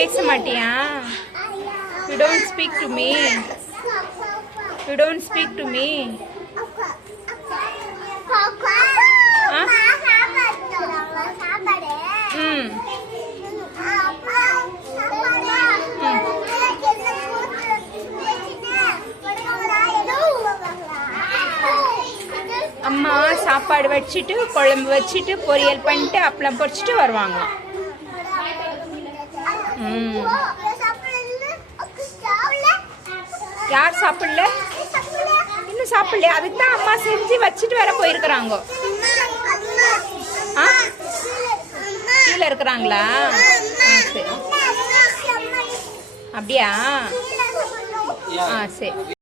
பேச மாட்டியா? You don't speak to me. You don't speak to me. அம்மா சாப்பாடு வச்சுட்டு குழம்பு வச்சுட்டு பொரியல் பண்ணிட்டு அப்பளம் பொரிச்சிட்டு வருவாங்க. யார் சாப்பிடல? இன்னும் சாப்பிடல. அதுக்கு தான் அம்மா செஞ்சு வச்சுட்டு வேற போயிருக்கிறாங்க. கீழே இருக்கிறாங்களா? சரி. அப்படியா? சரி.